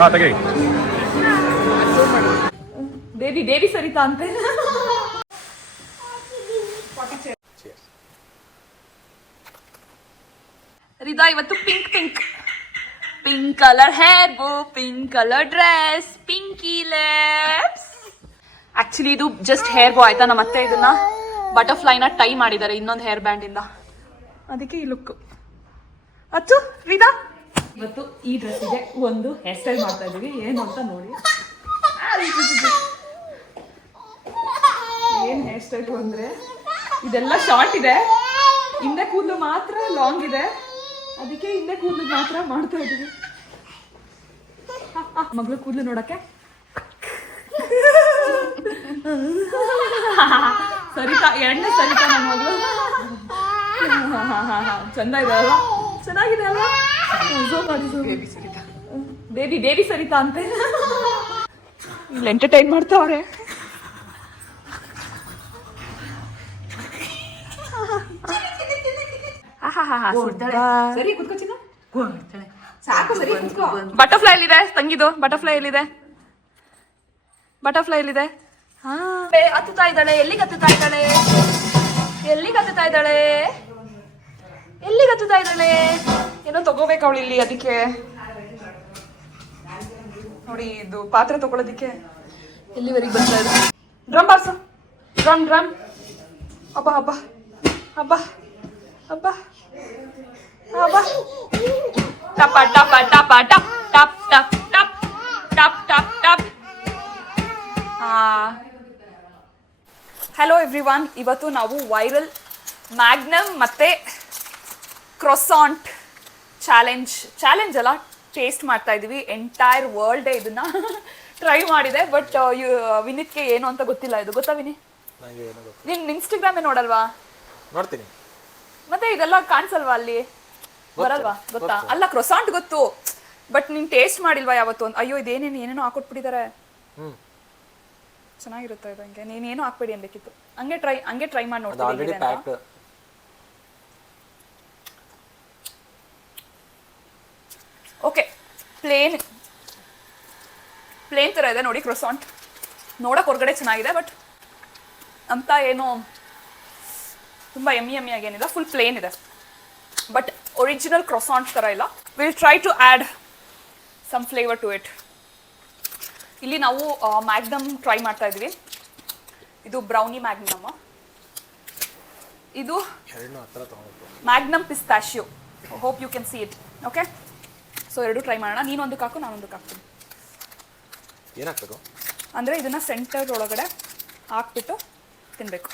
ತೆಗಿ. Baby baby Sarita ಅಂತೆ. ರಿದಾ ಇವತ್ತು pink pink pink colour hair bow, pink colour dress, pinky lips. Actually ಇದು just hair bow ಆಯ್ತಾ. ನಮ್ಮ ಅತ್ತೆ ಇದನ್ನ ಬಟರ್ಫ್ಲೈನ ಟೈ ಮಾಡಿದ್ದಾರೆ ಇನ್ನೊಂದು ಹೇರ್ ಬ್ಯಾಂಡ್ ಇಂದ, ಅದಕ್ಕೆ ಈ ಲುಕ್. ಅಚ್ಚು ರಿದಾ ಇವತ್ತು ಈ ಡ್ರೆಸ್ಸಿಗೆ ಒಂದು ಹೇರ್ ಸ್ಟೈಲ್ ಮಾಡ್ತಾ ಇದೀವಿ. ಏನು ಅಂತ ನೋಡಿ. ಏನ್ ಹೇರ್ ಸ್ಟೈಲ್ ಅಂದ್ರೆ ಇದೆಲ್ಲ ಶಾರ್ಟ್ ಇದೆ, ಹಿಂದೆ ಕೂದಲು ಮಾತ್ರ ಲಾಂಗ್ ಇದೆ, ಅದಕ್ಕೆ ಹಿಂದೆ ಕೂದಲು ಮಾತ್ರ ಮಾಡ್ತಾ ಇದೀವಿ. ಮಗಳು ಕೂದಲು ನೋಡಕ್ಕೆ ಸರಿತಾ, ಎರಡನೇ ಸರಿತಾ ನನ್ನ ಮಗಳು. ಚಂದ ಇದೆ ಅಲ್ವಾ? ಚೆನ್ನಾಗಿದೆ ಅಲ್ವಾ? ಬೇಬಿ ಬೇಬಿ ಸರಿತಾ ಅಂತೆ. ಇಲ್ಲಿ ಎಂಟರ್ಟೈನ್ ಮಾಡ್ತಾವ್ರೆ. ಬಟರ್ಫ್ಲೈ ಎಲ್ಲಿದೆ ತಂಗಿದು? ಬಟರ್ಫ್ಲೈ ಎಲ್ಲಿದೆ? ಬಟರ್ಫ್ಲೈ ಎಲ್ಲಿದೆ? ಹತ್ತುತ್ತಾ ಇದ್ದಾಳೆ. ಎಲ್ಲಿಗೆ ಹತ್ತುತ್ತಾ ಇದ್ದಾಳೆ? ಎಲ್ಲಿಗೆ ಹತ್ತುತ್ತಾ ಇದ್ದಾಳೆ? ಎಲ್ಲಿಗೆ ಹತ್ತುತ್ತಾ ಇದ್ದಾಳೆ? ಏನೋ ತಗೋಬೇಕು ಅವಳು ಇಲ್ಲಿ, ಅದಕ್ಕೆ ನೋಡಿ ಇದು ಪಾತ್ರೆ ತಗೊಳ್ಳೋದಿಕ್ಕೆ ಎಲ್ಲಿವರೆಗೆ ಬರ್ತಾ ಇದೆ. Drum bars, drum drum. ಹಬ್ಬ ಹಬ್ಬ ಹಬ್ಬ ಹಬ್ಬ ಹಬ್ಬ. ಟಪ ಟಪ ಟಪ ಟಪ್ ಟಪ್ ಟಪ್ ಟಪ್ ಟಪ್ ಟಪ್ ಟಪ್. ಹಲೋ ಎವ್ರಿವನ್, ಇವತ್ತು ನಾವು ವೈರಲ್ ಮ್ಯಾಗ್ನಮ್ ಮತ್ತೆ ಕ್ರೊಸಾಂಟ್ ಚಾಲೆಂಜ್ ಅಲ್ಲ, ಟೇಸ್ಟ್ ಮಾಡ್ತಾ ಇದೀವಿ. ಎಂಟೈರ್ ವರ್ಲ್ಡೇ ಇದನ್ನ ಟ್ರೈ ಮಾಡಿದೆ, ಬಟ್ ವಿನಿತ್ಗೆ ಏನು ಅಂತ ಗೊತ್ತಿಲ್ಲ. ಇದು ಗೊತ್ತಾ ವಿನಿ? ನೀನ್ ಇನ್ಸ್ಟಾಗ್ರಾಮೇ ನೋಡಲ್ವಾ? ನೋಡ್ತೀನಿ. ಮತ್ತೆ ಇದೆಲ್ಲ ಕಾಣಿಸಲ್ವಾ ಅಲ್ಲಿ? ಬರಲ್ವಾ? ಗೊತ್ತಾ? ಅಲ್ಲ, ಕ್ರೊಸಾಂಟ್ ಗೊತ್ತು, ಬಟ್ ನೀನ್ ಟೇಸ್ಟ್ ಮಾಡಿಲ್ವಾ ಯಾವತ್ತು? ಅಯ್ಯೋ ಇದೇನೇನು ಏನೇನೋ ಹಾಕೊಟ್ಬಿಟ್ಟಿದ್ದಾರೆ. ಚೆನ್ನಾಗಿರುತ್ತೆ ಇದು. ಹಂಗೆ ನೀನೇನು ಹಾಕ್ಬೇಡಿ ಅನ್ಬೇಕಿತ್ತು. ಹಂಗೆ ಟ್ರೈ ಮಾಡಿ ನೋಡ್ತೀನಿ. ಓಕೆ, ಪ್ಲೇನ್ ತರ ಇದೆ ನೋಡಿ ಕ್ರೊಸಾಂಟ್. ನೋಡಕ್ ಹೊರಗಡೆ ಚೆನ್ನಾಗಿದೆ, ಬಟ್ ಅಂತ ಏನು ತುಂಬಾ ಎಮ್ಮಿ ಆಗೇನಿಲ್ಲ. ಫುಲ್ ಪ್ಲೇನ್ ಇದೆ, ಬಟ್ ಒರಿಜಿನಲ್ ಕ್ರೊಸಾಂಟ್ ತರ ಇಲ್ಲ. Will try to add some flavour to it. ಇಲ್ಲಿ ನಾವು ಮ್ಯಾಗ್ನಮ್ ಟ್ರೈ ಮಾಡ್ತಾ ಇದೀವಿ. ಇದು ಬ್ರೌನಿ ಮ್ಯಾಗ್ನಮ್, ಇದು Magnum pistachio. Hope you can see it. Okay, so ಎರಡು ಟ್ರೈ ಮಾಡೋಣ. ನೀನೊಂದಕ್ಕೆ ಹಾಕು, ನಾನೊಂದಕ್ಕೆ ಹಾಕ್ತೀನಿ. ಏನಾಗ್ಬೇಕು ಅಂದರೆ ಇದನ್ನ ಸೆಂಟರ್ ಒಳಗಡೆ ಹಾಕ್ಬಿಟ್ಟು ತಿನ್ಬೇಕು.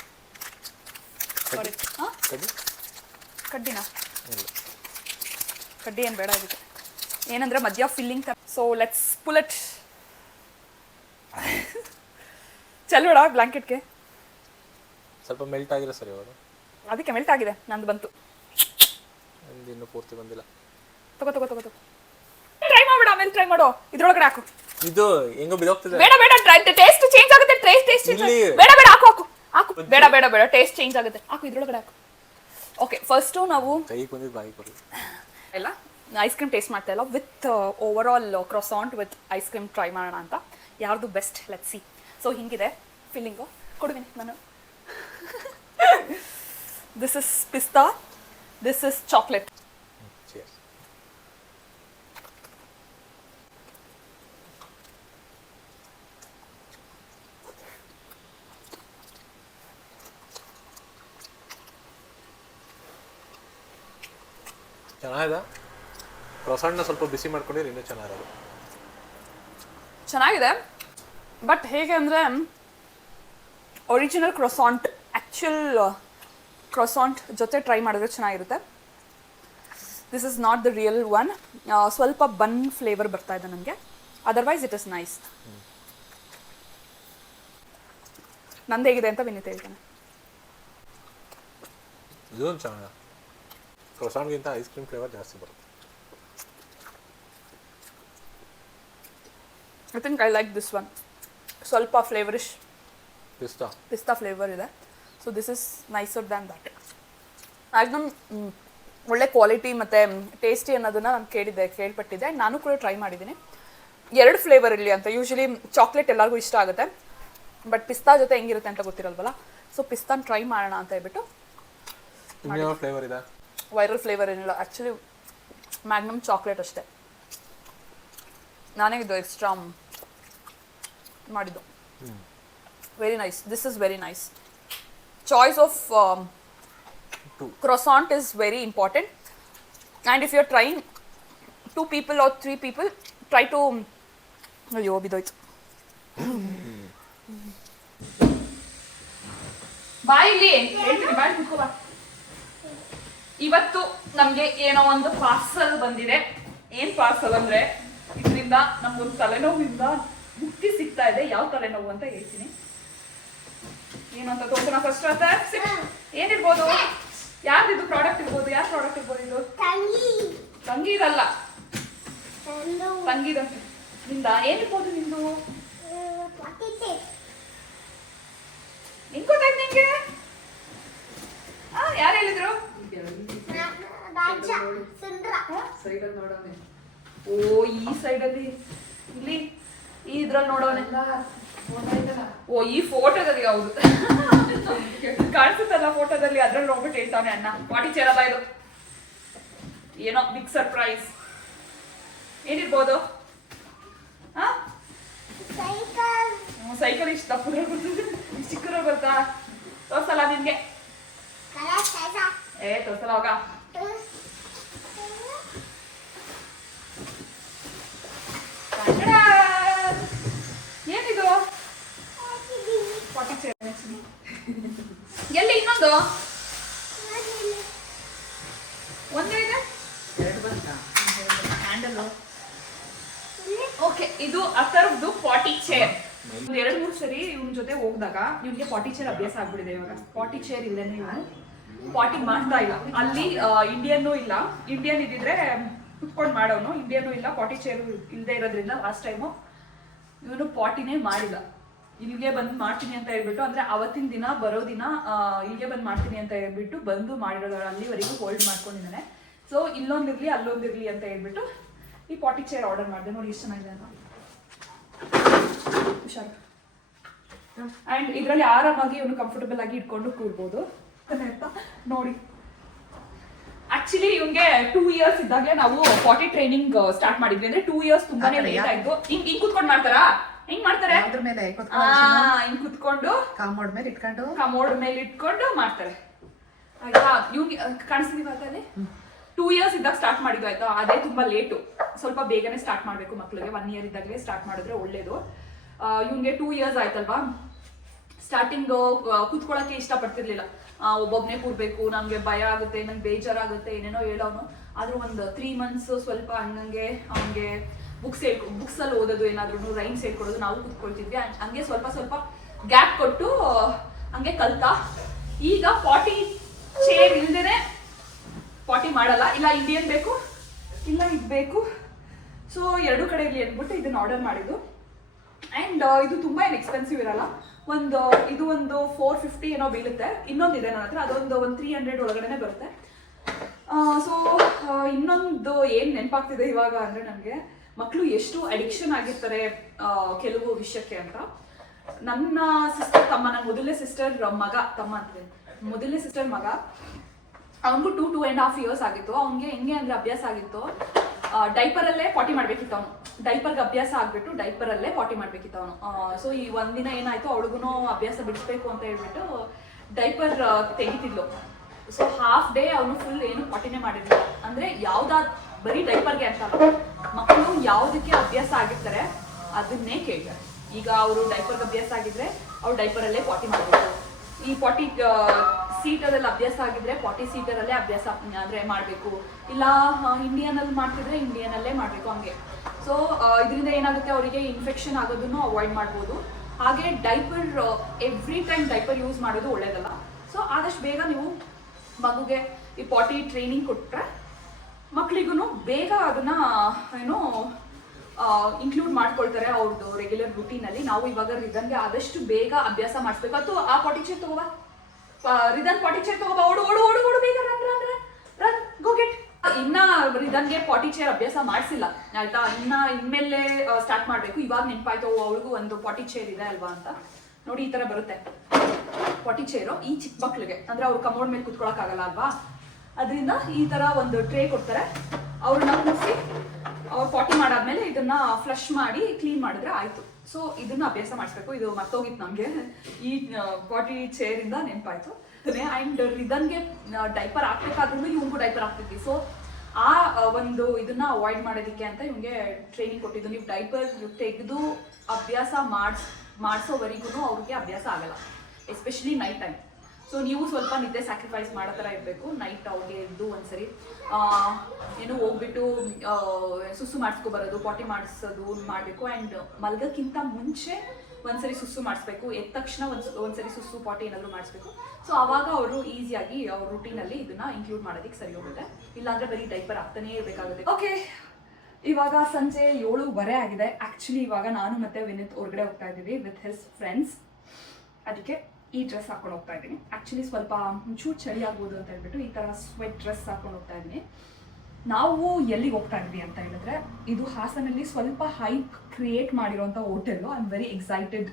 ಕಡ್ಡಿನ ಕಡ್ಡಿ ಏನು ಬೇಡ ಇದಕ್ಕೆ, ಏನಂದ್ರೆ ಮಧ್ಯ filling. So let's pull it. ಚಲ್ಬೇಡ ಬ್ಲಾಂಕೆಟ್ಗೆ. ಸ್ವಲ್ಪ ಮೆಲ್ಟ್ ಆಗಿರೋ ಸರಿ ಅವರು. ಅದಕ್ಕೆ ಮೆಲ್ಟ್ ಆಗಿದೆ, ನಂದು ಬಂತು. ಇನ್ನೂ ಪೂರ್ತಿ ಬಂದಿಲ್ಲ. ತಗೋ ಟ್ರೈ ಮಾಡ್ಬೇಡ, ಆಮೇಲೆ ಟ್ರೈ ಮಾಡೋ. ಇದ್ರೊಳಗಡೆ ಹಾಕು. ಇದು ಹೆಂಗೋ ಬಿದೋಗ್ತಿದೆ. ಬೇಡ ಟೇಸ್ಟ್ ಚೇಂಜ್ ಆಗುತ್ತೆ. ಟೇಸ್ಟ್ ಬೇಡ ಹಾಕು. ಬೇಡ ಟೇಸ್ಟ್ ಚೇಂಜ್ ಆಗುತ್ತೆ. ಹಾಕು, ಇದ್ರೊಳಗಡೆ ಹಾಕು. ಓಕೆ, ಫಸ್ಟು ನಾವು ಕೈ ಬಂದಿದ್ದು ಬಾಯಿ ಕೊಡಿ ಎಲ್ಲ ಐಸ್ ಕ್ರೀಮ್ ಟೇಸ್ಟ್ ಮಾಡ್ತಾ ಇಲ್ಲ. With overall croissant with ice cream try ಮಾಡೋಣ ಅಂತ. ಯಾರ್ದು ಬೆಸ್ಟ್ ಲೆಟ್ಸ್ ಸಿ. ಸೊ ಹಿಂಗಿದೆ ಫಿಲ್ಲಿಂಗು. ಕೊಡುವಿನಿ ನಾನು. This is pista, this is chocolate. ಚೆನ್ನಾಗಿದೆ. ಕ್ರೊಸಾಂಟ್ನ ಸ್ವಲ್ಪ ಬಿಸಿ ಮಾಡ್ಕೊಂಡಿದ್ರೆ ಇನ್ನೂ ಚೆನ್ನಾಗಿದೆ. ಬಟ್ ಹೇಗೆ ಅಂದರೆ ಒರಿಜಿನಲ್ ಕ್ರೊಸಾಂಟ್, ಆ್ಯಕ್ಚುಲ್ ಕ್ರೊಸಾಂಟ್ ಜೊತೆ ಟ್ರೈ ಮಾಡಿದ್ರೆ ಚೆನ್ನಾಗಿರುತ್ತೆ. This is not the real one. ಸ್ವಲ್ಪ ಬನ್ ಫ್ಲೇವರ್ ಬರ್ತಾ ಇದೆ ನನಗೆ. Otherwise it is nice. ನಂದು ಹೇಗಿದೆ ಅಂತ ವಿನೀತ್ ಹೇಳ್ತಾನೆ. ಇದೊಂದು ಚೆನ್ನಾಗಿದೆ. ಕ್ರೊಸಾಂಟ್ಗಿಂತ ಐಸ್ ಕ್ರೀಮ್ ಫ್ಲೇವರ್ ಜಾಸ್ತಿ ಬರುತ್ತೆ. I think I like this one. ಸ್ವಲ್ಪ ಫ್ಲೇವರಿಶ್ ಪಿಸ್ತಾ ಫ್ಲೇವರ್ ಇದೆ. So this is nicer than that. Magnum ಒಳ್ಳೆ ಕ್ವಾಲಿಟಿ ಮತ್ತು ಟೇಸ್ಟಿ ಅನ್ನೋದನ್ನು ನಾನು ಕೇಳ್ಪಟ್ಟಿದ್ದೆ. ನಾನು ಕೂಡ ಟ್ರೈ ಮಾಡಿದ್ದೀನಿ. 2 ಫ್ಲೇವರ್ ಇರಲಿ ಅಂತ. ಯೂಶಲಿ ಚಾಕ್ಲೇಟ್ ಎಲ್ಲರಿಗೂ ಇಷ್ಟ ಆಗುತ್ತೆ, ಬಟ್ ಪಿಸ್ತಾ ಜೊತೆ ಹೆಂಗಿರುತ್ತೆ ಅಂತ ಗೊತ್ತಿರಲ್ವಲ್ಲ, ಸೊ ಪಿಸ್ತಾನ ಟ್ರೈ ಮಾಡೋಣ ಅಂತ ಹೇಳ್ಬಿಟ್ಟು. ಇನ್ಯಾವ ಫ್ಲೇವರ್ ಇದೆ? ವೈರಲ್ ಫ್ಲೇವರ್ ಏನಿಲ್ಲ, ಆ್ಯಕ್ಚುಲಿ ಮ್ಯಾಗ್ನಮ್ ಚಾಕ್ಲೇಟ್ ಅಷ್ಟೇ. ನಾನೇ ಇದು ಎಕ್ಸ್ಟ್ರಾ ಮಾಡಿದ್ದು. Very nice, this is very nice. Choice of croissant is very important, and if you're trying 2 people or 3 people, try to ಅಯ್ಯೋ ಬಿದೋಯ್ತು. ಬಾಯಿಲಿ ಹೇಳ್ತೀನಿ, ಬಾಯಿ ಕುತ್ಕೋ ಬಾ. ಇವತ್ತು ನಮ್ಗೆ ಏನೋ ಒಂದು ಪಾರ್ಸಲ್ ಬಂದಿದೆ. ಏನ್ ಪಾರ್ಸಲ್ ಅಂದ್ರೆ, ಇದರಿಂದ ನಮ್ಗೊಂದು ತಲೆನೋವಿಂದ ಮುಕ್ತಿ ಸಿಗ್ತಾ ಇದೆ. ಯಾವ ತಲೆನೋವು ಅಂತ ಹೇಳ್ತೀನಿ. ಏನಂತ ತೋರ್ಸೋಣ ಫಸ್ಟ್. ಏನಿರ್ಬೋದು, ಯಾರ್ದಿದು ಪ್ರಾಡಕ್ಟ್ ಇರ್ಬೋದು? ಯಾರ್ ಪ್ರಾಡಕ್ಟ್ ಇರ್ಬೋದು ಇದು? ತಂಗಿ ಇದಲ್ಲ, ತಂಗಿದಂತೆ. ನಿಂದ ಏನಿರ್ಬೋದು ನಿಂದು? ಹೆಂಗ್ ಗೊತ್ತಾಯ್ತು ನಿಂಗೆ? ಯಾರು ಹೇಳಿದ್ರು? ಓ ಈ ಸೈಡಲ್ಲಿ, ಇಲ್ಲಿ ಇದ್ರಲ್ಲಿ ನೋಡೋಣ. ಓ ಈ ಫೋಟೋದಲ್ಲಿ ಹೌದು ಕಾಣಿಸುತ್ತಲ್ಲ ಫೋಟೋದಲ್ಲಿ, ಅದ್ರಲ್ಲಿ ನೋಡ್ಬಿಟ್ಟು ಹೇಳ್ತಾನೆ ಅಣ್ಣ. ಪಾಟಿ ಚೇರಲ್ಲ ಇದು, ಏನೋ ಬಿಗ್ ಸರ್ಪ್ರೈಸ್. ಏನಿರ್ಬೋದು? ಸೈಕಲ್ ಇಷ್ಟ ಚಿಕ್ಕರು ಗೊತ್ತಾ? ತೋರ್ಸಲ್ಲ ನಿನ್ಗೆ? ತೋರ್ಸಲ್ಲ ಹೋಗ. ಏನಿದು? ಪಾಟಿ ಚೇರ್. ಎಲ್ಲಿ ಇನ್ನೊಂದು? ಒಂದೇ ಇದೆ, ಹ್ಯಾಂಡಲ್. ಓಕೆ, ಇದು ಅಥರ್ವ್ದು ಪಾಟಿ ಚೇರ್. 2-3 ಸರಿ ಇವನ್ ಜೊತೆ ಹೋಗ್ದಾಗ ಇವ್ನಿಗೆ ಪಾಟಿ ಚೇರ್ ಅಭ್ಯಾಸ ಆಗ್ಬಿಟ್ಟಿದೆ. ಇವಾಗ ಪಾಟಿ ಚೇರ್ ಇಲ್ಲೇನೆ ಇವನು ಪಾಟಿ ಮಾಡ್ತಾ ಇಲ್ಲ. ಅಲ್ಲಿ ಇಂಡಿಯನ್ನೂ ಇಲ್ಲ, ಇಂಡಿಯನ್ ಇದ್ದಿದ್ರೆ ಕುತ್ಕೊಂಡು ಮಾಡೋನು, ಇಂಡಿಯನ್ನೂ ಇಲ್ಲ, ಪಾಟಿ ಚೇರ್ ಇಲ್ಲದೆ ಇರೋದ್ರಿಂದ ಲಾಸ್ಟ್ ಟೈಮು ಇವನು ಪಾಟಿನೇ ಮಾಡಿಲ್ಲ. ಇಲ್ಲಿಗೆ ಬಂದು ಮಾಡ್ತೀನಿ ಅಂತ ಹೇಳ್ಬಿಟ್ಟು, ಅಂದ್ರೆ ಅವತ್ತಿನ ದಿನ ಬರೋ ದಿನ ಇಲ್ಲಿಗೆ ಬಂದು ಮಾಡ್ತೀನಿ ಅಂತ ಹೇಳ್ಬಿಟ್ಟು ಬಂದು ಮಾಡಿರೋದು, ಅಲ್ಲಿವರೆಗೂ ಹೋಲ್ಡ್ ಮಾಡ್ಕೊಂಡಿದ್ದಾನೆ. ಸೊ ಇಲ್ಲೊಂದಿರ್ಲಿ ಅಲ್ಲೊಂದಿರ್ಲಿ ಅಂತ ಹೇಳ್ಬಿಟ್ಟು ಈ ಪಾಟಿ ಚೇರ್ ಆರ್ಡರ್ ಮಾಡಿದೆ. ನೋಡಿ ಎಷ್ಟು ಚೆನ್ನಾಗಿದೆ ಅಂತ. ಹುಷಾರು. ಅಂಡ್ ಇದರಲ್ಲಿ ಆರಾಮಾಗಿ ಇವನು ಕಂಫರ್ಟಬಲ್ ಆಗಿ ಇಟ್ಕೊಂಡು ಕೂರ್ಬೋದು ಅಂತ ನೋಡಿ. ಆಕ್ಚುಲಿ ಇವ್ಗೆ 2 ಇಯರ್ಸ್ ಇದ್ದಾಗಲೇ ನಾವು ಪಾಟಿ ಟ್ರೈನಿಂಗ್ ಸ್ಟಾರ್ಟ್ ಮಾಡಿದ್ವಿ. ಅಂದ್ರೆ 2 ಇಯರ್ಸ್ ತುಂಬಾನೇ ಲೇಟ್ ಆಯ್ತು. ಹಿಂಗ್ ಕುತ್ಕೊಂಡು ಮಾಡ್ತಾರಾ? ಹೆಂಗ್ ಮಾಡ್ತಾರೆ? ಹಿಂಗ್ ಕುತ್ಕೊಂಡು ಕಮೋಡ್ ಮೇಲೆ ಇಟ್ಕೊಂಡು ಮಾಡ್ತಾರೆ. ಆಯ್ತಾ? ಇವ್ಗೆ ಕಾಣಿಸ್ತೀವಿ ಅಲ್ಲಿ 2 ಇಯರ್ಸ್ ಇದ್ದಾಗ ಸ್ಟಾರ್ಟ್ ಮಾಡಿದ್ದು. ಆಯ್ತಾ? ಅದೇ ತುಂಬಾ ಲೇಟು. ಸ್ವಲ್ಪ ಬೇಗನೆ ಸ್ಟಾರ್ಟ್ ಮಾಡ್ಬೇಕು ಮಕ್ಳಿಗೆ. 1 ಇಯರ್ ಇದ್ದಾಗಲೇ ಸ್ಟಾರ್ಟ್ ಮಾಡಿದ್ರೆ ಒಳ್ಳೇದು. ಇವ್ಗೆ 2 ಇಯರ್ಸ್ ಆಯ್ತಲ್ವಾ. ಸ್ಟಾರ್ಟಿಂಗ್ ಕುತ್ಕೊಳ್ಳೋಕೆ ಇಷ್ಟ ಪಡ್ತಿರ್ಲಿಲ್ಲ. ಒಬ್ಬೊಬ್ನೇ ಕೂರ್ಬೇಕು, ನಮ್ಗೆ ಭಯ ಆಗುತ್ತೆ, ನಂಗೆ ಬೇಜಾರಾಗುತ್ತೆ, ಏನೇನೋ ಹೇಳೋನು. ಆದ್ರೂ ಒಂದು 3 ಮಂತ್ಸ್ ಸ್ವಲ್ಪ ಹಂಗಂಗೆ ಅವ್ನಿಗೆ ಬುಕ್ಸ್ ಅಲ್ಲಿ ಓದೋದು, ಏನಾದ್ರು ರೈಮ್ಸ್ ಹೇಳ್ಕೊಡೋದು, ನಾವು ಕೂತ್ಕೊಳ್ತಿದ್ವಿ. ಹಂಗೆ ಸ್ವಲ್ಪ ಸ್ವಲ್ಪ ಗ್ಯಾಪ್ ಕೊಟ್ಟು ಹಂಗೆ ಕಲ್ತಾ. ಈಗ ಪಾಟಿ ಚೇರ್ ಇಲ್ದೇನೆ ಪಾಟಿ ಮಾಡಲ್ಲ. ಇಲ್ಲ ಇಂಡಿಯನ್ ಬೇಕು, ಇಲ್ಲ ಇದು ಬೇಕು. ಸೊ 2 ಕಡೆ ಇರಲಿ ಅಂದ್ಬಿಟ್ಟು ಇದನ್ನ ಆರ್ಡರ್ ಮಾಡಿದ್ದು. ಆ್ಯಂಡ್ ಇದು ತುಂಬ ಏನು ಎಕ್ಸ್ಪೆನ್ಸಿವ್ ಇರಲ್ಲ. ಇದು ಒಂದು 450 ಏನೋ ಬೀಳುತ್ತೆ. ಇನ್ನೊಂದಿದೆ ನನ್ನ ಹತ್ರ, ಅದೊಂದು 300 ಒಳಗಡೆ ಬರುತ್ತೆ. ಸೊ ಇನ್ನೊಂದು ಏನು ನೆನಪಾಗ್ತಿದೆ ಇವಾಗ ಅಂದರೆ, ನನಗೆ ಮಕ್ಕಳು ಎಷ್ಟು ಅಡಿಕ್ಷನ್ ಆಗಿರ್ತಾರೆ ಕೆಲವು ವಿಷಯಕ್ಕೆ ಅಂತ. ನನ್ನ ಸಿಸ್ಟರ್ ತಮ್ಮ, ನನ್ನ ಮೊದಲನೇ ಸಿಸ್ಟರ್ ಮಗ, ತಮ್ಮ ಅಂತಿದೆ, ಮೊದಲನೇ ಸಿಸ್ಟರ್ ಮಗ, ಅವನಿಗೂ 2.5 ಇಯರ್ಸ್ ಆಗಿತ್ತು. ಅವ್ನಿಗೆ ಹೆಂಗೆ ಅಂದರೆ ಅಭ್ಯಾಸ ಆಗಿತ್ತು, ಡೈಪರಲ್ಲೇ ಪಾಟಿ ಮಾಡ್ಬೇಕಿತ್ತು. ಅವನು ಡೈಪರ್ಗೆ ಅಭ್ಯಾಸ ಆಗ್ಬಿಟ್ಟು ಡೈಪರಲ್ಲೇ ಪಾಟಿ ಮಾಡ್ಬೇಕಿತ್ತು ಅವನು. ಸೊ ಈ ಒಂದಿನ ಏನಾಯ್ತು, ಅವಳಿಗೂ ಅಭ್ಯಾಸ ಬಿಡಿಸ್ಬೇಕು ಅಂತ ಹೇಳ್ಬಿಟ್ಟು ಡೈಪರ್ ತೆಗಿತಿದ್ಲು. ಸೊ ಹಾಫ್ ಡೇ ಅವನು ಫುಲ್ ಏನು ಪಾಟಿನೇ ಮಾಡಿರ್ಲಿಲ್ಲ. ಅಂದ್ರೆ ಬರೀ ಡೈಪರ್ಗೆ ಅಂತ ಮಕ್ಕಳು ಯಾವುದಕ್ಕೆ ಅಭ್ಯಾಸ ಆಗಿರ್ತಾರೆ ಅದನ್ನೇ ಕೇಳ್ತಾರೆ. ಈಗ ಅವರು ಡೈಪರ್ಗೆ ಅಭ್ಯಾಸ ಆಗಿದ್ರೆ ಅವ್ರು ಡೈಪರಲ್ಲೇ ಪಾಟಿ ಮಾಡಬೇಕು. ಈ ಪಾಟಿ ಸೀಟರಲ್ಲಿ ಅಭ್ಯಾಸ ಆಗಿದ್ರೆ ಪಾಟಿ ಸೀಟರಲ್ಲೇ ಅಭ್ಯಾಸ ಅಂದ್ರೆ ಮಾಡಬೇಕು. ಇಲ್ಲ ಇಂಡಿಯನಲ್ಲಿ ಮಾಡ್ತಿದ್ರೆ ಇಂಡಿಯನಲ್ಲೇ ಮಾಡಬೇಕು, ಹಂಗೆ. ಸೊ ಇದರಿಂದ ಏನಾಗುತ್ತೆ, ಅವರಿಗೆ ಇನ್ಫೆಕ್ಷನ್ ಆಗೋದನ್ನು ಅವಾಯ್ಡ್ ಮಾಡ್ಬೋದು. ಹಾಗೆ diaper every time diaper use ಮಾಡೋದು ಒಳ್ಳೇದಲ್ಲ. ಸೊ ಆದಷ್ಟು ಬೇಗ ನೀವು ಮಗುಗೆ ಈ ಪಾಟಿ ಟ್ರೈನಿಂಗ್ ಕೊಟ್ಟರೆ ಮಕ್ಕಳಿಗೂ ಬೇಗ ಅದನ್ನ ಏನು ಇನ್ಕ್ಲೂಡ್ ಮಾಡ್ಕೊಳ್ತಾರೆ ಅವ್ರದ್ದು ರೆಗ್ಯುಲರ್ ರುಟೀನಲ್ಲಿ. ನಾವು ಇವಾಗ ರಿದನ್ಗೆ ಆದಷ್ಟು ಬೇಗ ಅಭ್ಯಾಸ ಮಾಡಿಸ್ಬೇಕು. ಅದು ಆ ಪಾಟಿ ಚೇರ್ ತಗೋಬಾ, ರಿದನ್ ಪಾಟಿ ಚೇರ್ ತಗೋಬಾ, ಓಡು ಓಡು ಓಡು ಓಡು ಬೇಗ, ರನ್ ರನ್ ರನ್ ರನ್ ಗೋ ಗೆಟ್. ಇನ್ನ ರಿದನ್ಗೆ ಪಾಟಿ ಚೇರ್ ಅಭ್ಯಾಸ ಮಾಡಿಸಿಲ್ಲ ಆಯ್ತಾ. ಇನ್ಮೇಲೆ ಸ್ಟಾರ್ಟ್ ಮಾಡ್ಬೇಕು. ಇವಾಗ ನೆನಪಾಯ್ತು ಅವಳಿಗೂ ಒಂದು ಪಾಟಿ ಚೇರ್ ಇದೆ ಅಲ್ವಾ ಅಂತ. ನೋಡಿ ಈ ತರ ಬರುತ್ತೆ ಪಾಟಿ ಚೇರು ಈ ಚಿಕ್ಕ ಮಕ್ಳಿಗೆ, ಅಂದ್ರೆ ಅವ್ರು ಕಮೋಡ್ ಮೇಲೆ ಕುತ್ಕೊಳಕ್ ಆಗಲ್ಲ ಅಲ್ವಾ, ಅದರಿಂದ ಈ ತರ ಒಂದು ಟ್ರೇ ಕೊಡ್ತಾರೆ. ಅವ್ರನ್ನ ಕೂರಿಸಿ ಅವ್ರು ಪಾಟಿ ಮಾಡಾದ್ಮೇಲೆ ಇದನ್ನ ಫ್ಲಶ್ ಮಾಡಿ ಕ್ಲೀನ್ ಮಾಡಿದ್ರೆ ಆಯ್ತು. ಸೊ ಇದನ್ನ ಅಭ್ಯಾಸ ಮಾಡಿಸ್ಬೇಕು. ಇದು ಮರ್ತೋಗಿತ್ತು ನಮ್ಗೆ, ಈ ಪಾಟಿ ಚೇರ್ ಇಂದ ನೆನಪಾಯ್ತು. ಅಂಡ್ ರಿದನ್ಗೆ ಡೈಪರ್ ಹಾಕ್ಬೇಕಾದ್ರೂ ಇವ್ನಿಗೂ ಡೈಪರ್ ಹಾಕ್ತಿದ್ವಿ. ಸೊ ಆ ಒಂದು ಇದನ್ನ ಅವಾಯ್ಡ್ ಮಾಡೋದಕ್ಕೆ ಅಂತ ಇವ್ನಿಗೆ ಟ್ರೈನಿಂಗ್ ಕೊಟ್ಟಿದ್ದು. ನೀವು ಡೈಪರ್ ತೆಗೆದು ಅಭ್ಯಾಸ ಮಾಡಿಸೋವರೆಗೂ ಅವ್ರಿಗೆ ಅಭ್ಯಾಸ ಆಗಲ್ಲ, ಎಸ್ಪೆಷಲಿ ನೈಟ್ ಟೈಮ್. ಸೊ ನೀವು ಸ್ವಲ್ಪ ನಿದ್ದೆ ಸ್ಯಾಕ್ರಿಫೈಸ್ ಮಾಡೋ ಥರ ಇರಬೇಕು. ನೈಟ್ ಅವ್ರಿಗೆ ಎದ್ದು ಒಂದ್ಸರಿ ಏನು ಹೋಗ್ಬಿಟ್ಟು ಸುಸ್ಸು ಮಾಡಿಸ್ಕೊಬರೋದು, ಪಾಟಿ ಮಾಡಿಸೋದು ಮಾಡಬೇಕು. ಆ್ಯಂಡ್ ಮಲ್ಗಕ್ಕಿಂತ ಮುಂಚೆ ಒಂದ್ಸರಿ ಸುಸ್ಸು ಮಾಡಿಸ್ಬೇಕು. ಎದ್ದ ತಕ್ಷಣ ಒಂದ್ಸರಿ ಸುಸ್ಸು ಪಾಟಿ ಏನಾದರೂ ಮಾಡಿಸ್ಬೇಕು. ಸೊ ಆವಾಗ ಅವರು ಈಸಿಯಾಗಿ ಅವ್ರ ರೂಟೀನಲ್ಲಿ ಇದನ್ನ ಇನ್ಕ್ಲೂಡ್ ಮಾಡೋದಕ್ಕೆ ಸರಿ ಹೋಗುತ್ತೆ. ಇಲ್ಲಾಂದ್ರೆ ಬರೀ ಡೈಪರ್ ಆಗ್ತಾನೇ ಇರಬೇಕಾಗುತ್ತೆ. ಓಕೆ, ಇವಾಗ ಸಂಜೆ 7:15 ಆಗಿದೆ. ಆ್ಯಕ್ಚುಲಿ ಇವಾಗ ನಾನು ಮತ್ತೆ ವಿನಿತ್ ಹೊರಗಡೆ ಹೋಗ್ತಾ ಇದ್ದೀವಿ ವಿತ್ ಹಿಸ್ ಫ್ರೆಂಡ್ಸ್. ಅದಕ್ಕೆ ಈ ಡ್ರೆಸ್ ಹಾಕೊಂಡು ಹೋಗ್ತಾ ಇದ್ದೀನಿ. ಆ್ಯಕ್ಚುಲಿ ಸ್ವಲ್ಪ ಒಂಚೂರು ಚಳಿ ಆಗ್ಬೋದು ಅಂತ ಹೇಳ್ಬಿಟ್ಟು ಈ ಥರ ಸ್ವೆಟ್ ಡ್ರೆಸ್ ಹಾಕೊಂಡು ಹೋಗ್ತಾ ಇದ್ದೀನಿ. ನಾವು ಎಲ್ಲಿಗೆ ಹೋಗ್ತಾ ಇದ್ವಿ ಅಂತ ಹೇಳಿದ್ರೆ, ಇದು ಹಾಸನಲ್ಲಿ ಸ್ವಲ್ಪ ಹೈಪ್ ಕ್ರಿಯೇಟ್ ಮಾಡಿರೋಂಥ hotel. I am very excited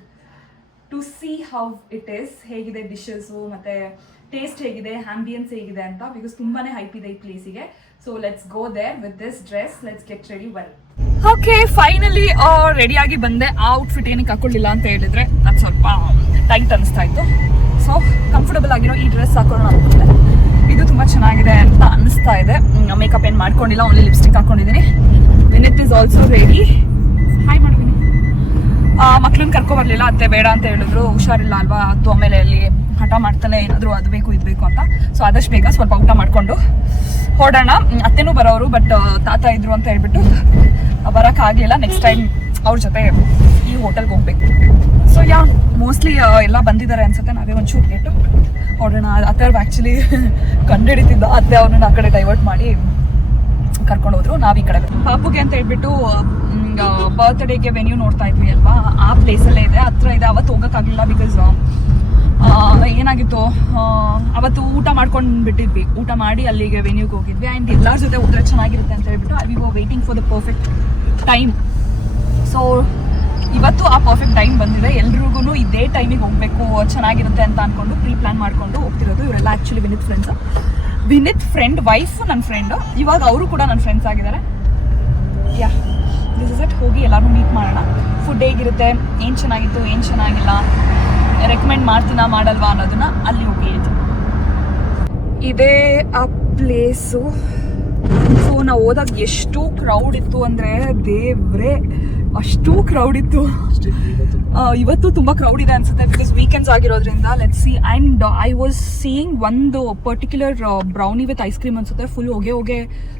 to see how it is, ಹೇಗಿದೆ ಡಿಶಸ್ಸು ಮತ್ತು ಟೇಸ್ಟ್ ಹೇಗಿದೆ, ಆಂಬಿಯನ್ಸ್ ಹೇಗಿದೆ ಅಂತ. ಬಿಕಾಸ್ ತುಂಬಾ ಹೈಪ್ ಇದೆ ಈ ಪ್ಲೇಸಿಗೆ. So let's go there with this dress. Let's get ready well. Okay, finally ರೆಡಿಯಾಗಿ ಬಂದೆ. ಆ ಔಟ್ಫಿಟ್ ಏನಕ್ಕೆ ಹಾಕೊಳ್ಳಿಲ್ಲ ಅಂತ ಹೇಳಿದ್ರೆ ಅದು ಸ್ವಲ್ಪ ಟೈಟ್ ಅನಿಸ್ತಾ ಇತ್ತು. ಸೊ ಕಂಫರ್ಟಬಲ್ ಆಗಿರೋ ಈ ಡ್ರೆಸ್ ಹಾಕೊಳ್ಳೋಣ ಅನ್ಕೊಂಡೆ. ಇದು ತುಂಬ ಚೆನ್ನಾಗಿದೆ ಅಂತ ಅನಿಸ್ತಾ ಇದೆ. ಮೇಕಪ್ ಏನು ಮಾಡ್ಕೊಂಡಿಲ್ಲ, ಓನ್ಲಿ ಲಿಪ್ಸ್ಟಿಕ್ ಹಾಕೊಂಡಿದ್ದೀನಿ. Vinit is also ready. Hi ಮಾಡ್ತೀನಿ. ಮಕ್ಳನ್ನ ಕರ್ಕೊಬರ್ಲಿಲ್ಲ, ಅತ್ತೆ ಬೇಡ ಅಂತ ಹೇಳಿದ್ರು, ಹುಷಾರಿಲ್ಲ ಅಲ್ವಾ ಅದು. ಆಮೇಲೆ ಅಲ್ಲಿ ಹಠ ಮಾಡ್ತಾನೆ ಏನಾದರೂ ಅದು ಬೇಕು ಇದು ಬೇಕು ಅಂತ. ಸೊ ಆದಷ್ಟು ಬೇಗ ಸ್ವಲ್ಪ ಊಟ ಮಾಡಿಕೊಂಡು ಹೊರಡೋಣ. ಅತ್ತೆನೂ ಬರೋರು, ಬಟ್ ತಾತ ಇದ್ರು ಅಂತ ಹೇಳ್ಬಿಟ್ಟು ಬರೋಕ್ಕಾಗಲಿಲ್ಲ. ನೆಕ್ಸ್ಟ್ ಟೈಮ್ ಅವ್ರ ಜೊತೆ ಈ ಹೋಟೆಲ್ಗೆ ಹೋಗ್ಬೇಕು. ಸೊ ಮೋಸ್ಟ್ಲಿ ಎಲ್ಲ ಬಂದಿದ್ದಾರೆ ಅನ್ಸುತ್ತೆ. ನಾವೇ ಒಂಚೂರು ಲೇಟು ಹೊರಡೋಣ. ಅತ್ತೆ ಅವ್ರು ಆ್ಯಕ್ಚುಲಿ ಕಂಡುಹಿಡಿತಿದ್ದ, ಅತ್ತೆ ಅವ್ರನ್ನ ಆ ಕಡೆ ಡೈವರ್ಟ್ ಮಾಡಿ ಕರ್ಕೊಂಡು ಹೋದ್ರು. ನಾವು ಈ ಕಡೆ ಪಾಪುಗೆ ಅಂತ ಹೇಳ್ಬಿಟ್ಟು ಬರ್ತ್ಡೇಗೆ ವೆನ್ಯೂ ನೋಡ್ತಾ ಇದ್ವಿ ಅಲ್ವಾ, ಆ ಪ್ಲೇಸಲ್ಲೇ ಇದೆ, ಹತ್ರ ಇದೆ. ಅವತ್ತು ಹೋಗೋಕ್ಕಾಗಲಿಲ್ಲ ಬಿಕಾಸ್ ಏನಾಗಿತ್ತು, ಅವತ್ತು ಊಟ ಮಾಡ್ಕೊಂಡು ಬಿಟ್ಟಿದ್ವಿ. ಊಟ ಮಾಡಿ ಅಲ್ಲಿಗೆ ವೆನ್ಯೂಗೆ ಹೋಗಿದ್ವಿ. ಆ್ಯಂಡ್ ಎಲ್ಲರ ಜೊತೆ ಹೋದ್ರೆ ಚೆನ್ನಾಗಿರುತ್ತೆ ಅಂತ ಹೇಳ್ಬಿಟ್ಟು I will waiting for the perfect time. So ಇವತ್ತು ಆ ಪರ್ಫೆಕ್ಟ್ ಟೈಮ್ ಬಂದಿದೆ. ಎಲ್ರಿಗೂ ಇದೇ ಟೈಮಿಗೆ ಹೋಗಬೇಕು, ಚೆನ್ನಾಗಿರುತ್ತೆ ಅಂತ ಅಂದ್ಕೊಂಡು ಪ್ರೀ ಪ್ಲಾನ್ ಮಾಡ್ಕೊಂಡು ಹೋಗ್ತಿರೋದು. ಇವರೆಲ್ಲ actually Vinit friends. Vinit friend wife ನನ್ನ ಫ್ರೆಂಡು. ಇವಾಗ ಅವರು ಕೂಡ ನನ್ನ ಫ್ರೆಂಡ್ಸ್ ಆಗಿದ್ದಾರೆ. This is it. ಹೋಗಿ ಎಲ್ಲರೂ ಮೀಟ್ ಮಾಡೋಣ. ಫುಡ್ ಹೇಗಿರುತ್ತೆ, ಏನು ಚೆನ್ನಾಗಿತ್ತು, ಏನು ಚೆನ್ನಾಗಿಲ್ಲ, ರೆಕಮೆಂಡ್ ಮಾಡ್ತೀನಾ ಮಾಡಲ್ವಾ ಅನ್ನೋದನ್ನ ಅಲ್ಲಿ ಹೋಗಿ ಹೇಳ್ತೀನಿ. ಇದೇ ಆ ಪ್ಲೇಸು. ಸೊ ನಾವು ಹೋದಾಗ ಎಷ್ಟು ಕ್ರೌಡ್ ಇತ್ತು ಅಂದರೆ ದೇವ್ರೆ, ಅಷ್ಟು ಕ್ರೌಡ್ ಇತ್ತು. ಇವತ್ತು ತುಂಬ ಕ್ರೌಡ್ ಇದೆ ಅನ್ಸುತ್ತೆ ಬಿಕಾಸ್ ವೀಕೆಂಡ್ಸ್ ಆಗಿರೋದ್ರಿಂದ. Let's see. And I was seeing ಒಂದು particular brownie with ice cream ಅನ್ಸುತ್ತೆ. ಫುಲ್ ಹೊಗೆ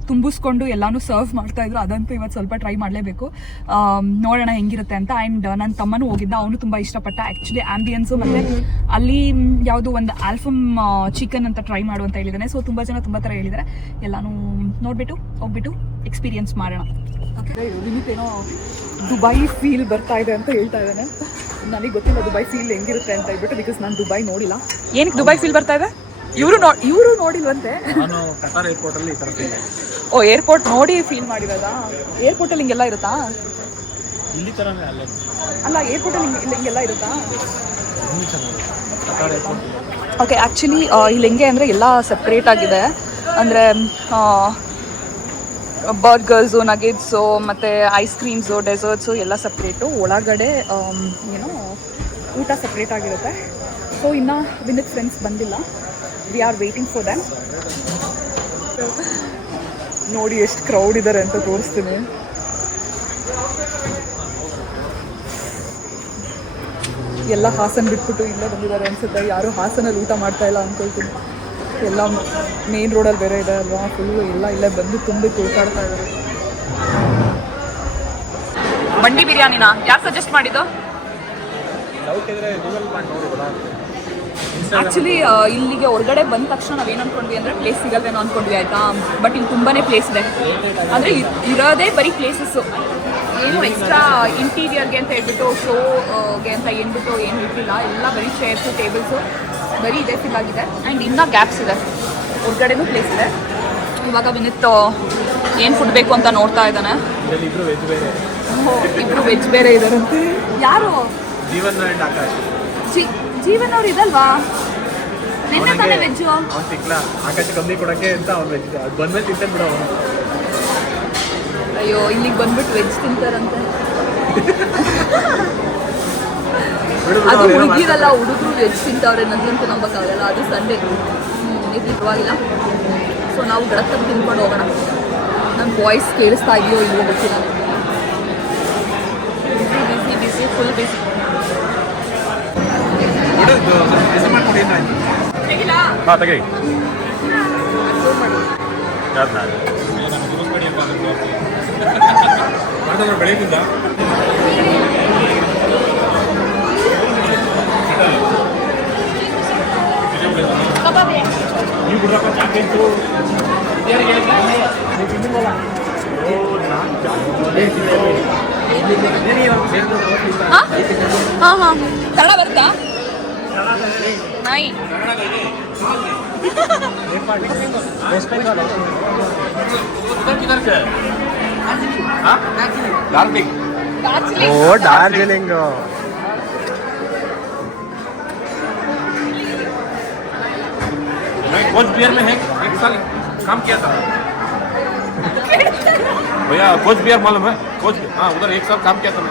ತುಂಬಿಸ್ಕೊಂಡು ಎಲ್ಲಾನು ಸರ್ವ್ ಮಾಡ್ತಾ ಇದ್ರು. ಅದಂತೂ ಇವತ್ತು ಸ್ವಲ್ಪ ಟ್ರೈ ಮಾಡಲೇಬೇಕು, ನೋಡೋಣ ಹೆಂಗಿರುತ್ತೆ ಅಂತ. ಆ್ಯಂಡ್ ನನ್ನ ತಮ್ಮನೂ ಹೋಗಿದ್ದ, ಅವನು ತುಂಬ ಇಷ್ಟಪಟ್ಟ. ಆ್ಯಕ್ಚುಲಿ ಆಂಬಿಯನ್ಸು ಮತ್ತು ಅಲ್ಲಿ ಯಾವುದೋ ಒಂದು ಆಲ್ಫಮ್ ಚಿಕನ್ ಅಂತ ಟ್ರೈ ಮಾಡು ಅಂತ ಹೇಳಿದ್ದಾನೆ. ಸೊ ತುಂಬ ಜನ ತುಂಬ ಥರ ಹೇಳಿದ್ದಾರೆ. ಎಲ್ಲಾನು ನೋಡಿಬಿಟ್ಟು ಹೋಗ್ಬಿಟ್ಟು ಎಕ್ಸ್ಪೀರಿಯನ್ಸ್ ಮಾಡೋಣ. ಏನೋ ದುಬೈ ಫೀಲ್ ಬರ್ತಾ ಇದೆ ಅಂತ ಹೇಳ್ತಾ ಇದ್ದಾನೆ. ನನಗೆ ಗೊತ್ತಿಲ್ಲ ದುಬೈ ಫೀಲ್ ಹೆಂಗಿರುತ್ತೆ ಅಂತ ಹೇಳ್ಬಿಟ್ಟು, ಬಿಕಾಸ್ ನಾನು ದುಬೈ ನೋಡಿಲ್ಲ. ಏನಕ್ಕೆ ದುಬೈ ಫೀಲ್ ಬರ್ತಾ ಇದೆ? ಇವರು ನೋಡಿಲ್ವಂತೆ. ನಾನು ಕತಾರ್ ಏರ್ಪೋರ್ಟಲ್ಲಿ ಈ ಥರ ಫೀಲ್. ಓ, ಏರ್ಪೋರ್ಟ್ ನೋಡಿ ಫೀಲ್ ಮಾಡಿರೋದಾ? ಏರ್ಪೋರ್ಟಲ್ಲಿ ಹಿಂಗೆಲ್ಲ ಇರುತ್ತಾ? ಇಲ್ಲಿ ಥರನೇ ಅಲ್ಲ. ಅಲ್ಲ, ಏರ್ಪೋರ್ಟಲ್ಲಿ ಹಿಂಗೆಲ್ಲ ಇರುತ್ತಾ? ಇನ್ನೂ ಚೆನ್ನಾಗಿದೆ ಕತಾರ್ ಏರ್ಪೋರ್ಟ್. ಓಕೆ, ಆ್ಯಕ್ಚುಲಿ ಇಲ್ಲಿ ಹೆಂಗೆ ಅಂದರೆ ಎಲ್ಲ ಸಪ್ರೇಟ್ ಆಗಿದೆ. ಅಂದರೆ ಬರ್ಗರ್ಸು, ನಗೆಟ್ಸು ಮತ್ತು ಐಸ್ ಕ್ರೀಮ್ಸು, ಡೆಸರ್ಟ್ಸು ಎಲ್ಲ ಸಪ್ರೇಟು. ಒಳಗಡೆ ಏನೋ ಊಟ ಸಪ್ರೇಟ್ ಆಗಿರುತ್ತೆ. ಸೊ ಇನ್ನು ವಿನಿತ್ ಫ್ರೆಂಡ್ಸ್ ಬಂದಿಲ್ಲ. We are waiting for damn. ನೋಡಿ ಎಷ್ಟು ಕ್ರೌಡ್ ಇದ್ದಾರೆ ಅಂತ ತೋರಿಸ್ತೀನಿ. ಎಲ್ಲ ಹಾಸನ ಬಿಟ್ಬಿಟ್ಟು ಇಲ್ಲೇ ಬಂದಿದ್ದಾರೆ ಅನ್ಸುತ್ತೆ. ಯಾರು ಹಾಸನಲ್ಲಿ ಊಟ ಮಾಡ್ತಾ ಇಲ್ಲ ಅಂದ್ಕೊಳ್ತೀನಿ. ಎಲ್ಲ ಮೇನ್ ರೋಡಲ್ಲಿ ಬೇರೆ ಇದೆ ಅಲ್ವಾ, ಫುಲ್ಲು ಎಲ್ಲ ಇಲ್ಲೇ ಬಂದು ತುಂಬಿ ತುಳ್ಕಾಡ್ತಾ ಇದ್ದಾರೆ. ಮಂಡಿ ಬಿರಿಯಾನಿನ ಯಾರು ಸಜೆಸ್ಟ್ ಮಾಡಿದ್ದು? ಆ್ಯಕ್ಚುಲಿ ಇಲ್ಲಿಗೆ ಹೊರಗಡೆ ಬಂದ ತಕ್ಷಣ ನಾವೇನು ಅಂದ್ಕೊಂಡ್ವಿ ಅಂದರೆ ಪ್ಲೇಸ್ ಸಿಗಲ್ವೇನೋ ಅಂದ್ಕೊಂಡ್ವಿ, ಆಯಿತಾ. ಬಟ್ ಇಲ್ಲಿ ತುಂಬಾ ಪ್ಲೇಸ್ ಇದೆ. ಅಂದರೆ ಇರೋದೇ ಬರೀ ಪ್ಲೇಸಸ್ಸು, ಏನು ಎಕ್ಸ್ಟ್ರಾ ಇಂಟೀರಿಯರ್ಗೆ ಅಂತ ಹೇಳ್ಬಿಟ್ಟು ಶೋಗೆ ಅಂತ ಏನ್ಬಿಟ್ಟು ಏನು ಇಟ್ಟಿಲ್ಲ. ಎಲ್ಲ ಬರೀ ಚೇರ್ಸು, ಟೇಬಲ್ಸು, ಬರೀ ಇದೇ ಫಿಲ್ ಆಗಿದೆ. ಆ್ಯಂಡ್ ಇನ್ನೂ ಗ್ಯಾಪ್ಸ್ ಇದೆ, ಹೊರಗಡೆನೂ ಪ್ಲೇಸ್ ಇದೆ. ಇವಾಗ ವಿನಿತ್ ಏನು ಫುಡ್ ಬೇಕು ಅಂತ ನೋಡ್ತಾ ಇದ್ದಾನೆ. ಇದರಲ್ಲಿ ಇಬ್ರು ವೆಜ್ ಬೇರೆ. ಇಬ್ರು ವೆಜ್ ಬೇರೆ ಇದಾರಂತೆ. ಯಾರು? ಜೀವನ್ ಅಂಡ್ ಆಕಾಶ್. ಜೀವನ್ ಅವ್ರು ಇದಲ್ವಾ? ನಿನ್ನೆ ತಾನೇ ವೆಜ್ಜು. ಅವ್ನು ಸಿಕ್ಲ ಆಕಾಶ ಕಮ್ಮಿ ಕೊಡಕ್ಕೆ ಅಂತ ಅವ್ನು ವೆಜ್ ಅದು ಬಂದ್ಮೇಲೆ ತಿಂತಾನೆ ಬಿಡ ಅವನು. ಅಯ್ಯೋ ಇಲ್ಲಿಗೆ ಬಂದ್ಬಿಟ್ಟು ವೆಜ್ ತಿಂತಾರಂತೆ. ಅದು ಹುಡುಗಿರಲ್ಲ, ಹುಡುಗರು ವೆಜ್ ತಿಂತಾವ್ರೆ. ನನಗಂತೂ ನಂಬಕ್ಕಾಗಲ್ಲ. ಅದು ಸಂಡೇ ಇರ್ಲಿ ಪರವಾಗಿಲ್ಲ. ಸೊ ನಾವು ಗಡಕ್ಕೆ ತಿನ್ಕೊಂಡು ಹೋಗೋಣ. ನನ್ನ ವಾಯ್ಸ್ ಕೇಳಿಸ್ತಾ ಇದೆಯೋ ಇಲ್ಲೋ ಗೊತ್ತಿಲ್ಲ. ಬಿಸಿ ಬಿಸಿ ಫುಲ್ ಬಿಸಿ. ಹಾಂ ತೆಗಿ ಬೆಳಗಿಂದ ನೀವು ಬಿಡ್ರಪ್ಪ ಚಾಕ್ಲೇಟು ಹಾಂ ಹಾಂ ಕನ್ನಡ ಬರುತ್ತಾ? ನಾಯಿ ಓ ಡಾರ್ಜಿಲಿಂಗ್. कोच बियर में है एक साल काम किया था भैया. कोच बियर मालूम है? कोच हाँ उधर एक साल काम किया था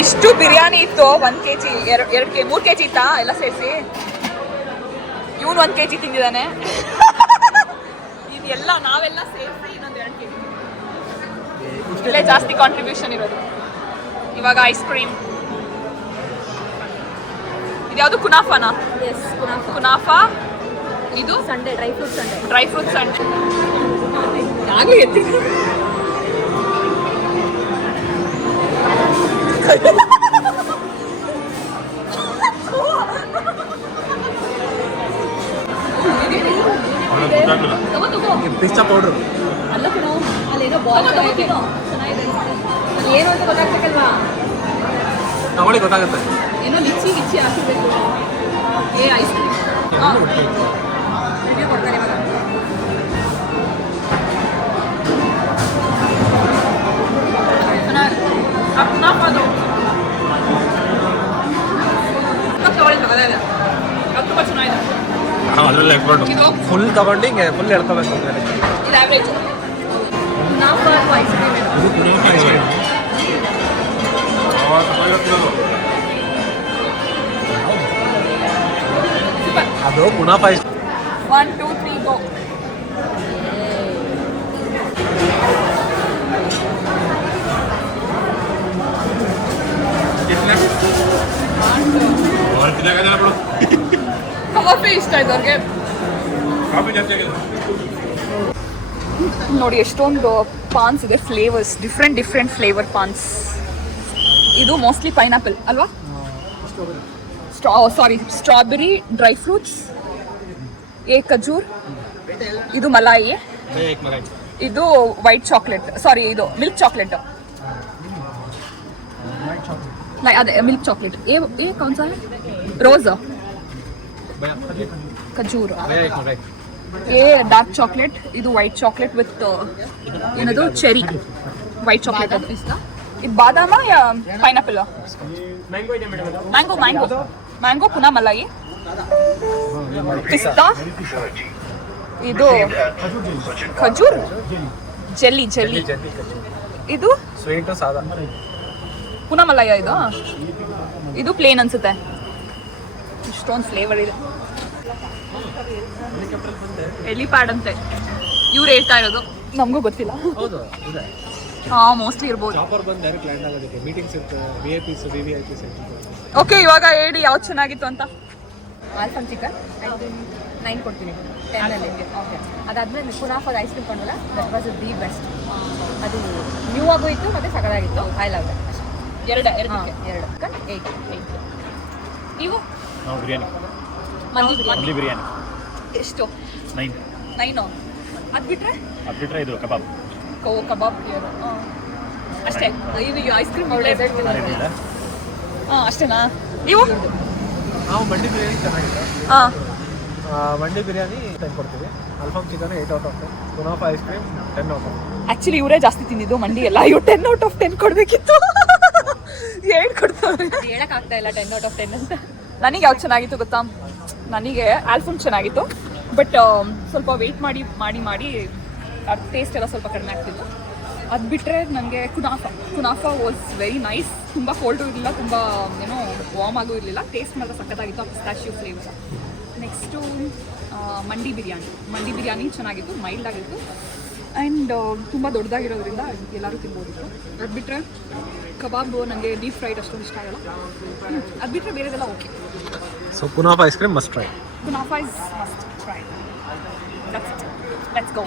ಇಷ್ಟು ಬಿರಿಯಾನಿ ಇತ್ತು. 1 kg 2 kg 3 kg ಇತ್ತಾ ಎಲ್ಲ ಸೇರಿಸಿ. ಇವನು 1 kg ತಿಂದಿದ್ದಾನೆ. ಇದೆಲ್ಲ ನಾವೆಲ್ಲ ಸೇರಿಸಿ ಇನ್ನೊಂದು 2 kg. ಇಲ್ಲೇ ಜಾಸ್ತಿ ಕಾಂಟ್ರಿಬ್ಯೂಷನ್ ಇರೋದು. ಇವಾಗ ಐಸ್ ಕ್ರೀಮ್. ಇದ್ಯಾವುದು ಕುನಾಫಾನಾ? ಕುನಾಫಾ. ಇದು Sunday dry fruit Sunday. Dry fruit Sunday. ಆಗಲಿ ಎತ್ತಿ ಪಿಸ್ತಾ ಪೌಡರ್ ಅಲ್ಲ ಕಣೋ, ಅಲ್ಲೇನೋ ಬಾಲ್ ಚೆನ್ನಾಗಿದೆ. ಅದು ಏನು ಅಂತ ಗೊತ್ತಾಗ್ಬೇಕಲ್ವಾ? ತಗೊಳ್ಳಿ ಗೊತ್ತಾಗುತ್ತೆ. ಏನೋ ಲಿಚ್ಚಿ ಗಿಚ್ಚಿ ಹಾಕಿರ್ಬೇಕು. ಐಸ್ ಕ್ರೀಮ್ ವಿಡಿಯೋ ಕೊಡ್ತಾರೆ ಇವಾಗ. ಕುನಾಫಾದು ತುಂಬ ಚೆನ್ನಾಗಿದೆ. ಅಲ್ಲೆಲ್ಲ ಎಕ್ಸ್ಪರ್ಟ್. ಇದು ಫುಲ್ ತಗೊಂಡು ಹಿಂಗೆ ಫುಲ್ ಎಳ್ಕೋಬೇಕು. ಇದು ಆವ್ರೇಜ್. ಕುನಾಫಾ ಅಥವಾ ಐಸ್ ಕ್ರೀಮ್ ಏನು? ಅದು ಕುನಾಫಾ. 1 2 3 ಗೋ. ಕಾಫಿ ಇಷ್ಟ ಇದ್ದವ್ರಿಗೆ ನೋಡಿ ಎಷ್ಟೊಂದು ಪಾನ್ಸ್ ಇದೆ. Flavours different flavour Pond's. ಇದು ಮೋಸ್ಟ್ಲಿ ಪೈನಾಪಲ್ ಅಲ್ವಾ? ಸ್ಟ್ರಾಬೆರಿ, ಡ್ರೈ ಫ್ರೂಟ್ಸ್, ಖಜೂರ್. ಇದು ಮಲಾಯಿ. ಇದು ವೈಟ್ ಚಾಕ್ಲೇಟ್, ಸಾರಿ ಇದು ಮಿಲ್ಕ್ ಚಾಕ್ಲೇಟ್. ಅದೇ ಮಿಲ್ಕ್ ಚಾಕ್ಲೇಟ್. ये कौन सा है? रोज़, ಖಜೂರ್. ये ಡಾರ್ಕ್ ಚಾಕ್ಲೇಟ್. ಇದು ವೈಟ್ ಚಾಕ್ಲೇಟ್ ವಿತ್ ಏನದು ಚೆರಿ. ವೈಟ್ ಚಾಕ್ಲೇಟ್ ಅದು. ಇದು ಬಾದಾಮ ಯಾ ಪೈನಾಪಲ್? ಮ್ಯಾಂಗೋ ಪುನಃ ಮಲಾಯಿ. ಪಿಸ್ತಾ. ಇದು ಖಜೂರ್ ಜೆಲ್ಲಿ. ಇದು ಸ್ವೀಟ್ ಸಾದಾ. ಪುನಃ ಮಲಾಯ. ಇದು ಪ್ಲೇನ್ ಅನ್ಸುತ್ತೆ. ಇಷ್ಟೊಂದು ಫ್ಲೇವರ್ ಇದೆ. ಎಲಿಪ್ಯಾಡ್ ಅಂತೆ ಇವ್ರು ಹೇಳ್ತಾ ಇರೋದು. ನಮಗೂ ಗೊತ್ತಿಲ್ಲ. ಹೌದು ಇದೆ. ಹಾಂ ಮೋಸ್ಟ್ಲಿ ಇರ್ಬೋದು. ಚಾಪರ್ ಬಂದು ಡೈರೆಕ್ಟ್ ಲ್ಯಾಂಡ್ ಆಗೋದಕ್ಕೆ ಮೀಟಿಂಗ್ಸ್ ಇರುತ್ತೆ. VIPs VVIPs ಇರುತ್ತೆ. ಓಕೆ ಇವಾಗ ಹೇಳಿ ಯಾವ್ದು ಚೆನ್ನಾಗಿತ್ತು ಅಂತ. ಆಲ್ಫಾನ್ ಚಿಕನ್ 9 ಕೊಡ್ತೀನಿ 10ಅಲ್ಲಿ. ಓಕೆ, ಅದಾದ್ಮೇಲೆ ಕುನಾಫಾದ ಐಸ್ ಕ್ರೀಮ್ ಕೊಂಡಲ್ಲ, ದಟ್ ವಾಸ್ ದಿ ಬೆಸ್ಟ್. ಅದು ನ್ಯೂ ಆಗೋ ಇತ್ತು ಮತ್ತು ಸಕಲಾಗಿತ್ತು. I love that. ಎರಡು 8. ನೀವು ನಾವು ಬಿರಿಯಾನಿ, ಮಂದಿ ಮಂದಿ ಬಿರಿಯಾನಿ ಎಷ್ಟು? 9. 9. ಅದು ಬಿಟ್ರೆ ಅದು ಬಿಟ್ಟರೆ ಇದು ಕಬಾಬ್. ಕಬಾಬ್ ಅಷ್ಟೇ. ಇದು ಐಸ್ ಕ್ರೀಮ್ ಒಳ್ಳೆ. ಹಾಂ ಅಷ್ಟೇನಾ? ನೀವು? ನಾವು ಮಂಡಿ ಬಿರಿಯಾನಿ ಚೆನ್ನಾಗಿದೆ. ಹಾಂ ಮಂಡಿ ಬಿರಿಯಾನಿ 10 ಕೊಡ್ತೀವಿ. ಅಲ್ಫಾಮ್ ಚಿಕನ್ 8 ಔಟ್ ಆಫ್ 10. ಕುನಾಫ ice cream 10 out of 10. Actually ಇವರೇ ಜಾಸ್ತಿ ತಿಂದಿದ್ದು ಮಂಡಿ ಎಲ್ಲ. ಇವ್ರು 10 ಔಟ್ ಆಫ್ 10 ಕೊಡ್ಬೇಕಿತ್ತು. 8 ಕೊಡ್ತಾರೆ. ಹೇಳಕ್ ಆಗ್ತಾ ಇಲ್ಲ 10 ಔಟ್ ಆಫ್ 10 ಅಂತ. ನನಗೆ ಯಾವ್ದು ಚೆನ್ನಾಗಿತ್ತು ಗೊತ್ತಾ? ನನಗೆ ಆಲ್ಫಾಮ್ ಚೆನ್ನಾಗಿತ್ತು, ಬಟ್ ಸ್ವಲ್ಪ ವೆಯ್ಟ್ ಮಾಡಿ ಅದು ಟೇಸ್ಟ್ ಎಲ್ಲ ಸ್ವಲ್ಪ ಕಡಿಮೆ ಆಗ್ತಿತ್ತು. ಅದು ಬಿಟ್ಟರೆ ನನಗೆ ಕುನಾಫ ವಾಸ್ ವೆರಿ ನೈಸ್. ತುಂಬ ಕೋಲ್ಡು ಇರಲಿಲ್ಲ, ತುಂಬ ಏನೋ ವಾರ್ಮ್ ಆಗೂ ಇರಲಿಲ್ಲ. ಟೇಸ್ಟ್ ಮಾತ್ರ ಸಖತ್ತಾಗಿತ್ತು, ಆ ಪಿಸ್ತಾಶಿಯೋ ಫ್ಲೇವರ್. ನೆಕ್ಸ್ಟು ಮಂಡಿ ಬಿರಿಯಾನಿ ಚೆನ್ನಾಗಿತ್ತು, ಮೈಲ್ಡ್ ಆಗಿತ್ತು ಆ್ಯಂಡ್ ತುಂಬ ದೊಡ್ಡದಾಗಿರೋದ್ರಿಂದ ಎಲ್ಲರೂ ತಿನ್ಬೋದಿತ್ತು. ಅದು ಬಿಟ್ಟರೆ ಕಬಾಬು ನನಗೆ ಡೀಪ್ ಫ್ರೈಡ್ ಅಷ್ಟೊಂದು ಇಷ್ಟ ಆಗಲ್ಲ. ಅದು ಬಿಟ್ಟರೆ ಬೇರೆದೆಲ್ಲ ಓಕೆ. ಸೊ ಕುನಾಫ ice cream must try. Kunafa is must try. That's it. Let's go.